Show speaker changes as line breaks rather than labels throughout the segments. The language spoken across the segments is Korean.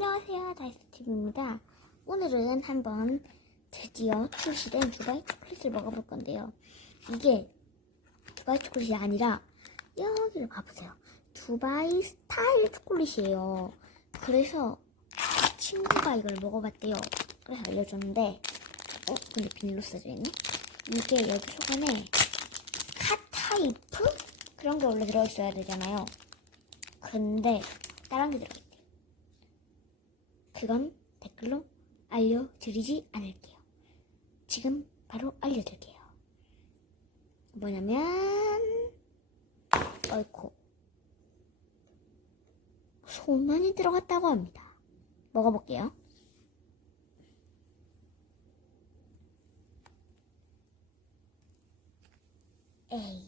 안녕하세요 다이스TV입니다. 오늘은 한번 드디어 출시된 두바이 초콜릿을 먹어볼 건데요. 이게 두바이 초콜릿이 아니라 여기를 봐보세요. 두바이 스타일 초콜릿이에요. 그래서 친구가 이걸 먹어봤대요. 그래서 알려줬는데 어? 근데 비닐로 써져 있네? 이게 여기 속안에 카타이프? 그런 게 원래 들어있어야 되잖아요. 근데 다른 게 들어있대요 그건 댓글로 알려드리지 않을게요. 지금 바로 알려드릴게요. 뭐냐면, 어이코. 소면이 들어갔다고 합니다. 먹어볼게요. ASMR.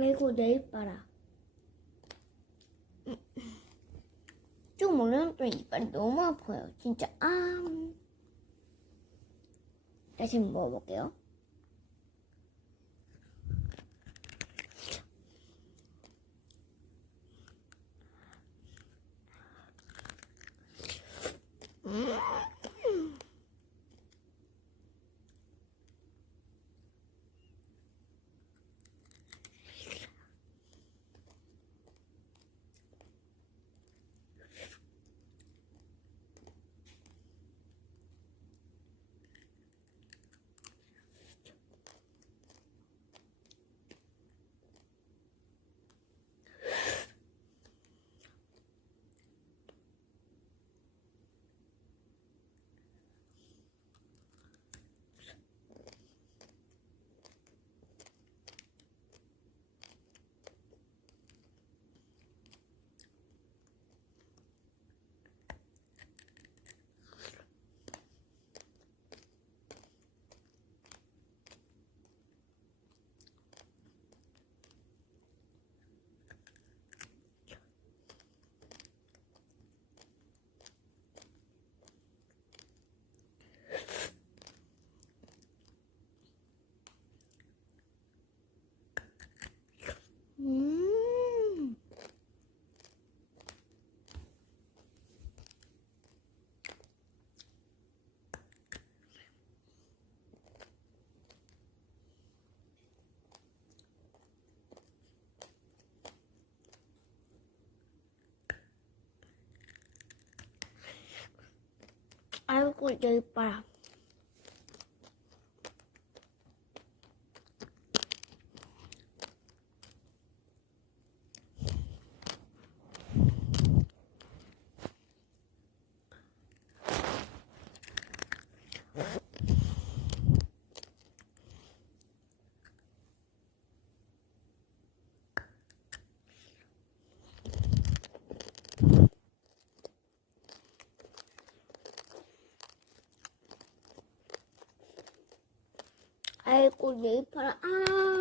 아이고 내일 봐라. 쭉또 이빨이 너무 아파요. 진짜 아. 다시 먹어볼게요. 음. 아이고 아이고 내 이빨 아